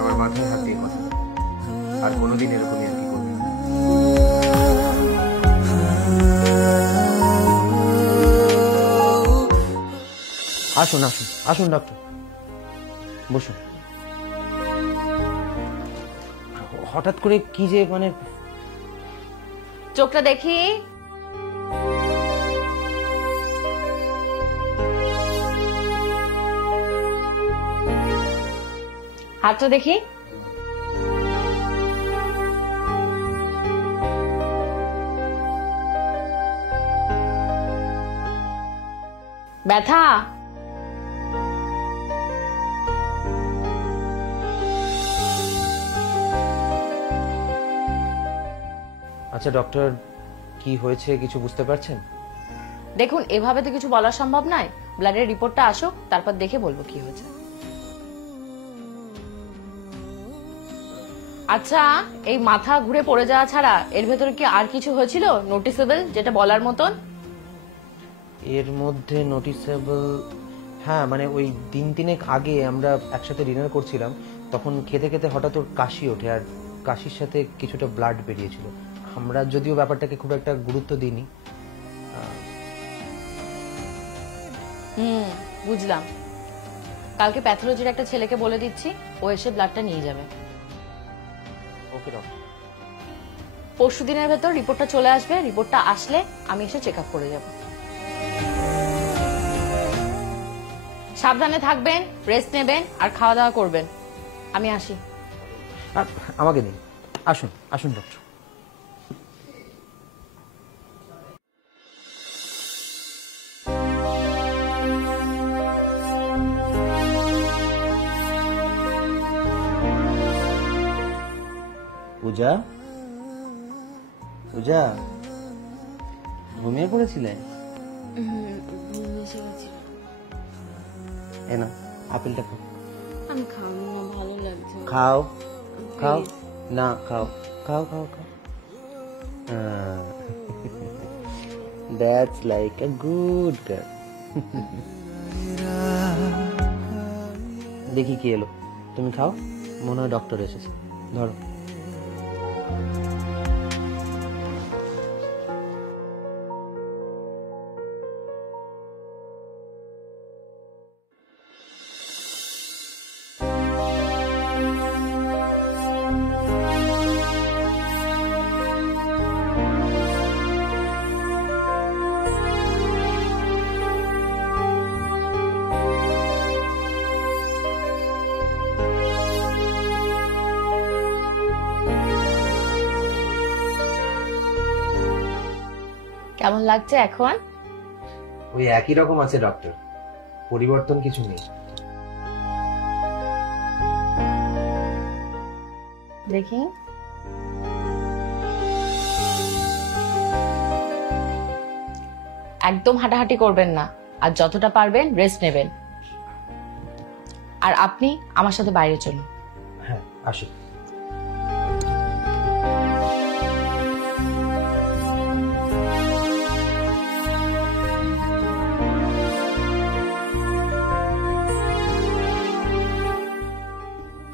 আমার মাথায় হাত দিয়ে কথা আর কোনোদিন এরকম আর কি করবে না। আসুন আসুন আসুন ডক্টর, বসুন। হঠাৎ করে কি যে মানে, চোখটা দেখি। হাতটা দেখি। ব্যথা? আচ্ছা ডক্টর, কি হয়েছে কিছু বুঝতে পারছেন? দেখুন, এভাবে তো কিছু বলা সম্ভব নয়। ব্লাডের রিপোর্টটা আসুক, তারপর দেখে বলবো কি হয়েছে। আচ্ছা, এই মাথা ঘুরে পড়ে যাওয়া ছাড়া এর ভেতরে কি আর কিছু হয়েছিল নোটিসেবল, যেটা বলার মতন? এর মধ্যে নোটিসেবল, হ্যাঁ মানে ওই দিন তিনেক আগে আমরা একসাথে ডিনার করছিলাম, তখন খেতে খেতে হঠাৎ ওর কাশি ওঠে, আর কাশির সাথে কিছুটা ব্লাড বেরিয়েছিল। আমরা যদিও ব্যাপারটাকে খুব একটা গুরুত্ব দিইনি। বুঝলাম। কালকে প্যাথোলজির একটা ছেলেকে বলে দিচ্ছি, ও এসে ব্লাডটা নিয়ে যাবে। ওকে ডক্টর। পরশু দিনের ভেতর রিপোর্টটা চলে আসবে। রিপোর্টটা আসলে আমি এসে চেক আপ করে যাব। সাবধানে থাকবেন, রেস্ট নেবেন আর খাওয়া দাওয়া করবেন। আমি আসি। আমাকে দিন, আসুন আসুন ডক্টর। পূজা, পূজা ঘুমিয়ে পড়েছিলে? না, আপেলটা খাও। আমি খাবো না, ভালো লাগছে। খাও খাও, না খাও, খাও খাও খাও। That's like a good girl. দেখি কি এলো, তুমি খাও। মনে হয় ডক্টর এসেছে, ধরো। কেমন লাগছে এখন? ওই একই রকম আছে ডক্টর, পরিবর্তন কিছু নেই। দেখি। একদম হাঁটাহাঁটি করবেন না, আর যতটা পারবেন রেস্ট নেবেন। আর আপনি আমার সাথে বাইরে চলুন। হ্যাঁ আসুন।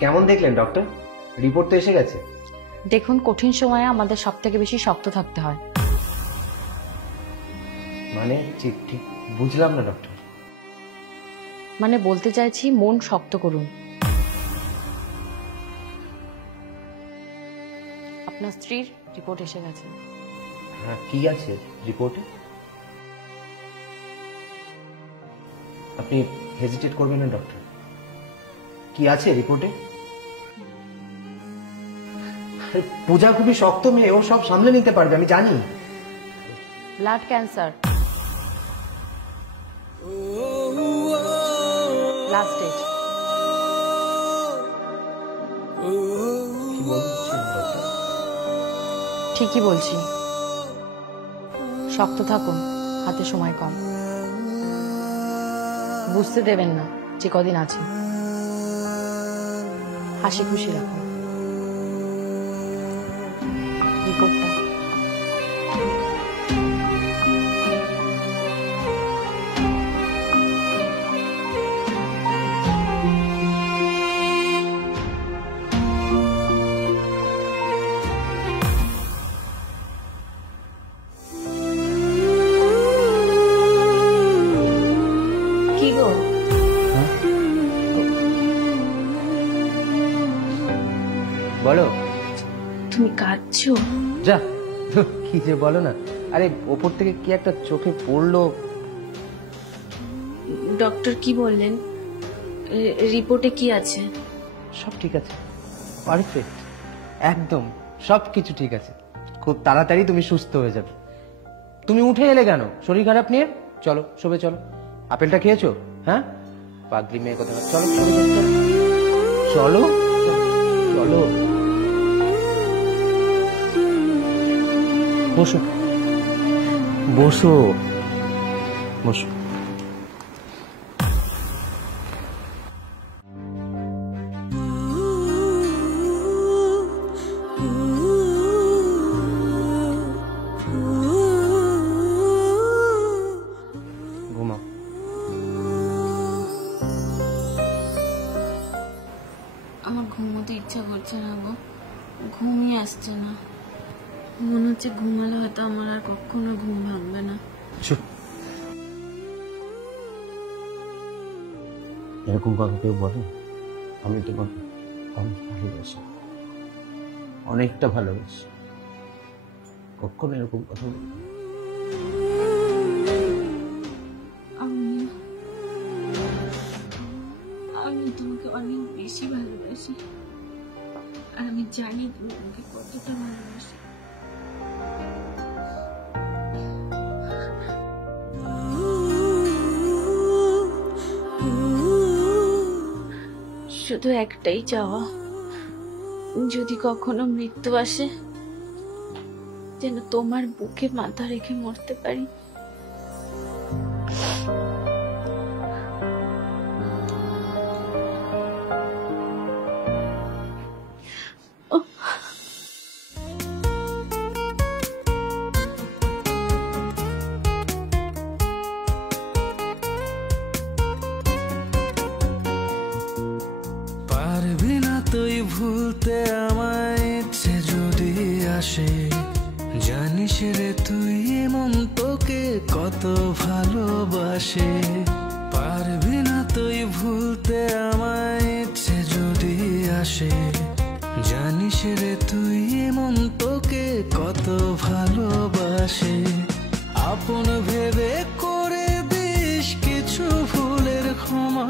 কেমন দেখলেন ডক্টর? রিপোর্ট তো এসে গেছে। দেখুন, কঠিন সময়ে আমাদের সব থেকে বেশি শক্ত থাকতে হয়। মানে ঠিক ঠিক বুঝলাম না ডক্টর। মানে বলতে চাইছি, মন শক্ত করুন। আপনার স্ত্রীর রিপোর্ট এসে গেছে। হ্যাঁ, কি আছে রিপোর্টে? আপনি হেজিটেট করবেন না ডক্টর। কি আছে রিপোর্টে? পূজা খুবই শক্ত মেয়ে, ও সব সামলে নিতে পারবে, আমি জানি। Blood cancer, last stage. ঠিকই বলছি, শক্ত থাকুন, হাতে সময় কম। বুঝতে দেবেন না যে কদিন আছে। হাসি খুশি রাখুন। রিপোর্টটা বলো। তুমি কাঁদছো? যা, কি যে বলো না। আরে ওপর থেকে কি একটা চোখে পড়লো। ডক্টর কি বললেন? রিপোর্টে কি আছে? সব ঠিক আছে, পারফেক্ট, একদম সবকিছু ঠিক আছে। খুব তাড়াতাড়ি তুমি সুস্থ হয়ে যাবে। তুমি উঠে এলে কেন শরীর খারাপ নিয়ে? চলো শোবে, চলো। আপেলটা খেয়েছো? হ্যাঁ, পাগলি মেয়ে কথা। চলো চলো চলো, বসো বসো বসো। ঘুমাও। আমার ঘুমোতে ইচ্ছা করছে না গো, ঘুমই আসছে না। মনে হচ্ছে ঘুমালে হয়তো আমার আর কখনো ঘুম ভাঙবে না। চুপ। এরকম কথা কেউ বলে? আমি তোমাকে অনেক ভালোবাসি, অনেকটা ভালোবাসি। কখনো এরকম কথা বলি? আমি তোমাকে অনেক বেশি ভালোবাসি, আর আমি জানি তুমি আমাকে কতটা ভালোবাসি। শুধু একটাই চাওয়া, যদি কখনো মৃত্যু আসে যেন তোমার বুকে মাথা রেখে মরতে পারি। পারবি না তুই ভুলতে আমায়, ইচ্ছে যদি আসে। জানিস রে তুই এমন তোকে কত ভালোবাসে। পারবি না তুই ভুলতে আমায়, ইচ্ছে যদি আসে। জানিস রে তুই এমন তোকে কত ভালোবাসে। আপন ভেবে করে দিস কিছু ভুলের ক্ষমা,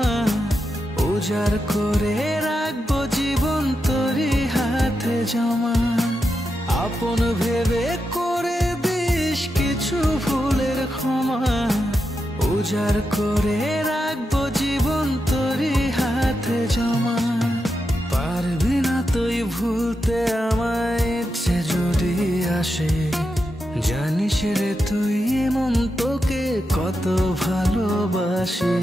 উজাড় করে রাখবো জীবন তোরই হাতে জমা। আপন ভেবে করে দিস কিছু ভুলের ক্ষমা, উজাড় করে রাখবো জীবন তোরই হাতে জমা। পারবি না তুই ভুলতে আমায়, ইচ্ছে যদি আসে। জানিস রে তুই এমন তোকে কত ভালোবাসে।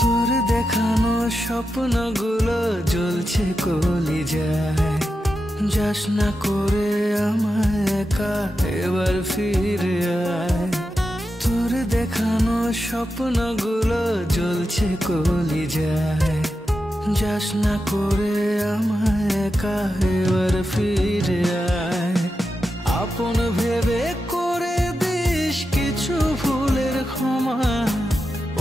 তোর দেখানো স্বপ্নগুলো জ্বলছে কলিজায়। যাস না করে আমায় একা, এবার ফিরে আয়। তোর দেখানো স্বপ্নগুলো জ্বলছে কলিজায়। যাস না করে আমায় একা, এবার ফিরে আয়। আপন ভেবে করে দিস কিছু ভুলের ক্ষমা,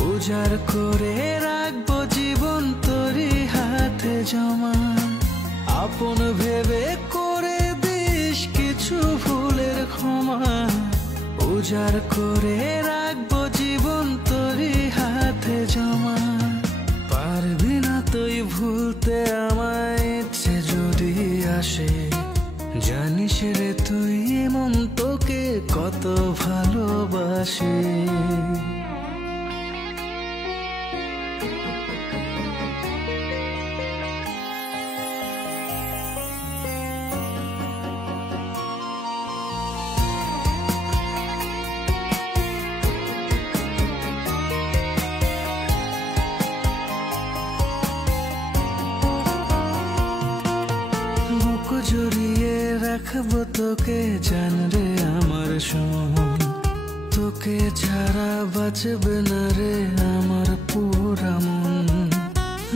উজাড় করে রাখবো জীবন তোরই হাতে জমা। আপন ভেবে করে দিস কিছু ভুলের ক্ষমা, উজাড় করে রাখবো জীবন তোরই হাতে জমা। পারবি না তুই ভুলতে আমায়, ইচ্ছে যদি আসে। জানিস রে তুই এমন তোকে কত ভালোবাসে। জড়িয়ে রাখবো তোকে, জান রে আমার শোন। তোকে তোকে ছাড়া বাঁচবে না রে আমার পুরা মন,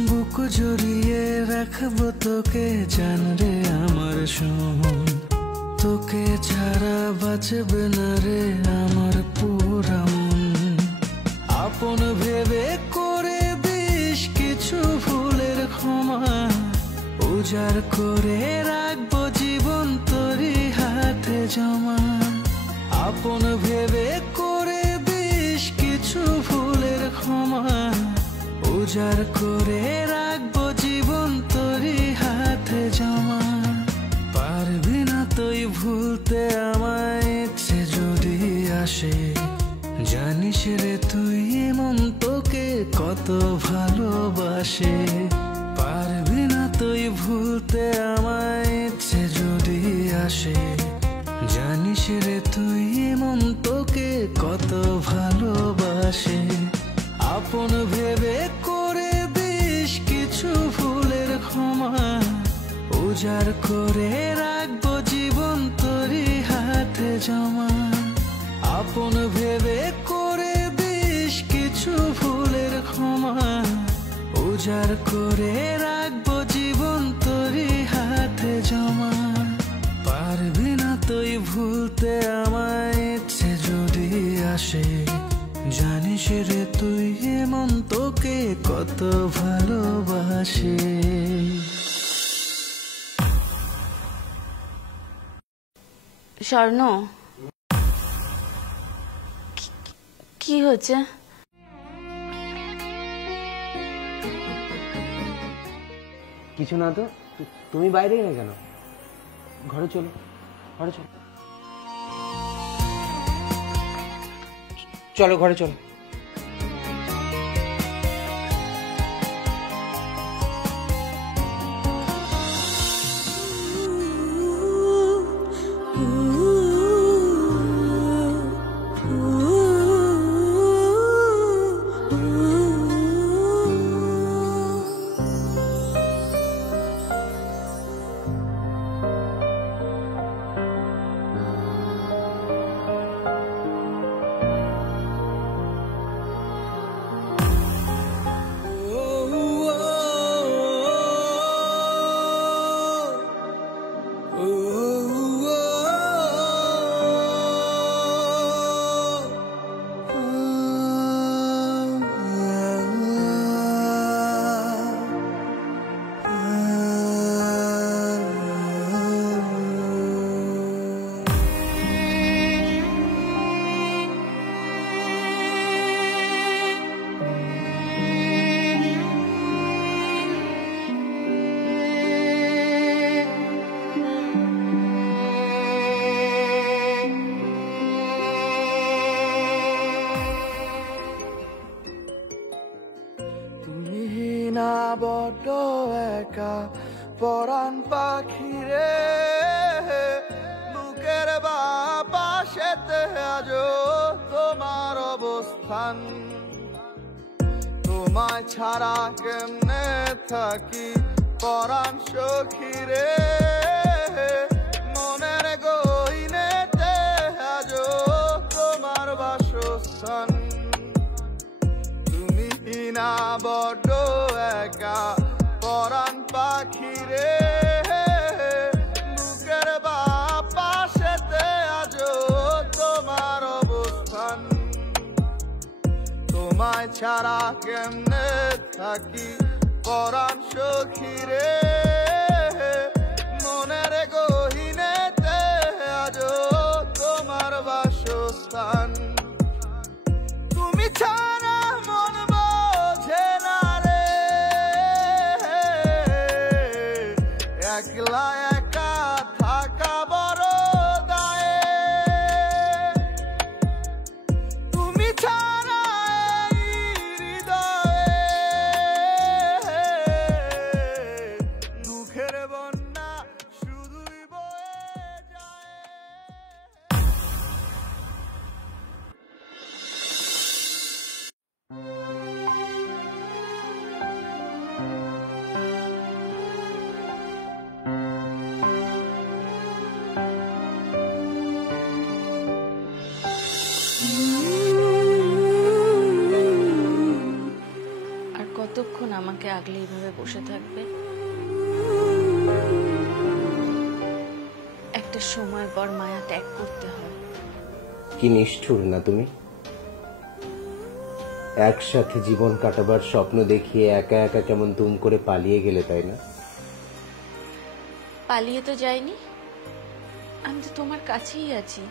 বুক জড়িয়ে রাখবো তোকে জান রে আমার শোন। তোকে ছাড়া বাঁচবে না রে আমার পুরা মন, আপন ভেবে করে দিস কিছু ভুলের ক্ষমা, উজাড় করে রাখবো জীবন তোরই হাতে জমা। আপন ভেবে করে দিস কিছু ভুলের ক্ষমা, উজাড় করে রাখবো জীবন তোরই হাতে জমা। পারবি না তুই ভুলতে আমায় ইচ্ছে যদি আসে, জানিস রে তুই মন তোকে কত ভালোবাসে। পারবি না তুই ভুলতে আমায় ইচ্ছে যদি আসে, জানিস রে তুই মন তোকে কত ভালোবাসে। আপন ভেবে করে দিস কিছু ভুলের ক্ষমা, উজাড় করে রাখবো জীবন তোরই হাতে জমা। আপন ভেবে করে দিস কিছু ভুলের ক্ষমা, উজাড় করে রাখবো জীবন তোরই হাতে জমা। পারবি না তুই ভুলতে আমায় ইচ্ছে যদি আসে, জানিস রে তুই মন তোকে কত ভালোবাসে। স্বর্ণ, কি হচ্ছে? কিছু না তো, তুমি বাইরেই না কেন? ঘরে চলো, ঘরে চলো, চলো ঘরে চলো। বড্ড একা পরাণ পাখিরে, বুকের বাপাশেতে আজো তোমার অবস্থান। তোমায় ছাড়া কেমনে থাকি পরাণ সখিরে, মনের গইনেতে আজো তোমার বাসস্থান। তুমি না বড্ড একা পরাণ পাখিরে, বুকের বাপাশেতে আজো তোমার অবস্থান। তোমায় ছাড়া কেমনে থাকি পরাণ সখিরে, মনের গহীনেতে আজো তোমার বাসস্থান। তুমি ছাড়া মন বোঝে না রে, একলা একা থাকা বড় দায়ে। তুমি ছাড়া এই হৃদয়ে দুঃখের বন্যা শুধুই বয়ে যায়। আমাকে আগলে এইভাবে বসে থাকবে? একটা সময় পর মায়া ত্যাগ করতে হয়। কি নিষ্ঠুর না তুমি! একসাথে জীবন কাটাবার স্বপ্ন দেখিয়ে একা একা কেমন তুম করে পালিয়ে গেলে, তাই না? পালিয়ে তো যাইনি, আমি তো তোমার কাছেই আছি,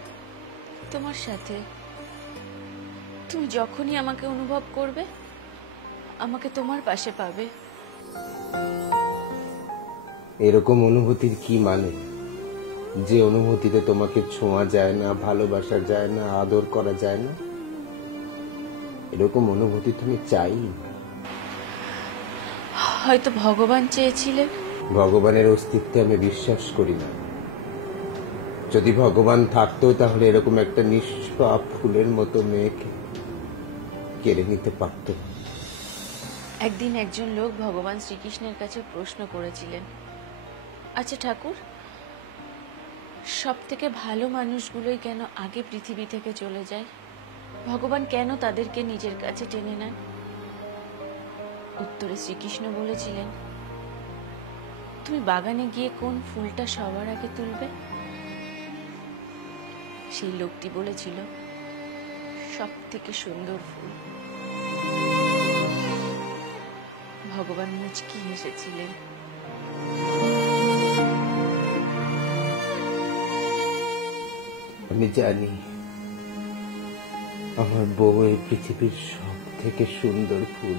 তোমার সাথে। তুমি যখনই আমাকে অনুভব করবে, আমাকে তোমার পাশে পাবে। এরকম অনুভূতির কি মানে, যে অনুভূতিতে তোমাকে ছোঁয়া যায় না, ভালোবাসা যায় না, আদর করা যায় না? এরকম অনুভূতি তুমি চাই? হয়তো ভগবান চেয়েছিলেন। ভগবানের অস্তিত্বে আমি বিশ্বাস করি না। যদি ভগবান থাকতো তাহলে এরকম একটা নিষ্পাপ ফুলের মতো মেয়েকে কেড়ে নিতে পারত। একদিন একজন লোক ভগবান শ্রীকৃষ্ণের কাছে প্রশ্ন করেছিলেন, আচ্ছা ঠাকুর, সব থেকে ভালো মানুষগুলোই কেন আগে পৃথিবী থেকে চলে যায়? ভগবান কেন তাদেরকে নিজের কাছে টেনে নেন? উত্তরে শ্রীকৃষ্ণ বলেছিলেন, তুমি বাগানে গিয়ে কোন ফুলটা সবার আগে তুলবে? সেই লোকটি বলেছিল, সব থেকে সুন্দর ফুল। ভগবান মুচকি হেসেছিলেন। আমি জানি আমার বউ এই পৃথিবীর সব থেকে সুন্দর ফুল,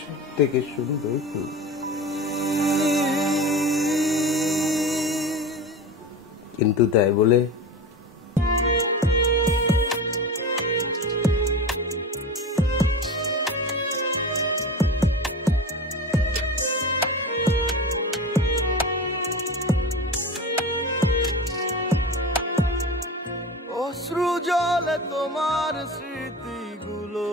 সব থেকে সুন্দর ফুল। কিন্তু তাই বলে অশ্রু জলে তোমার স্মৃতিগুলো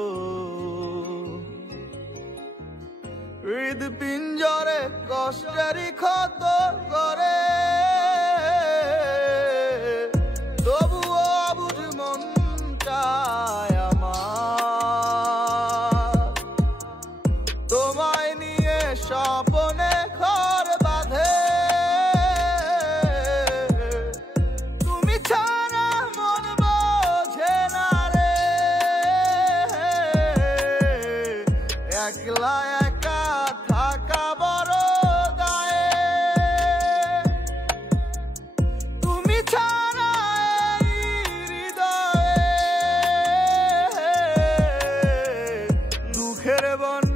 হৃদপিঞ্জরে কষ্টেরই ক্ষত করে, তবুও অবুঝ মনটায় আমার তোমায় নিয়ে স্বপ্নে ঘর বাঁধে। তুমি ছাড়া মন বোঝে না রে, একলা একা থাকা বড় দায়ে। তুমি ছাড়া এই হৃদয়ে দুঃখের বন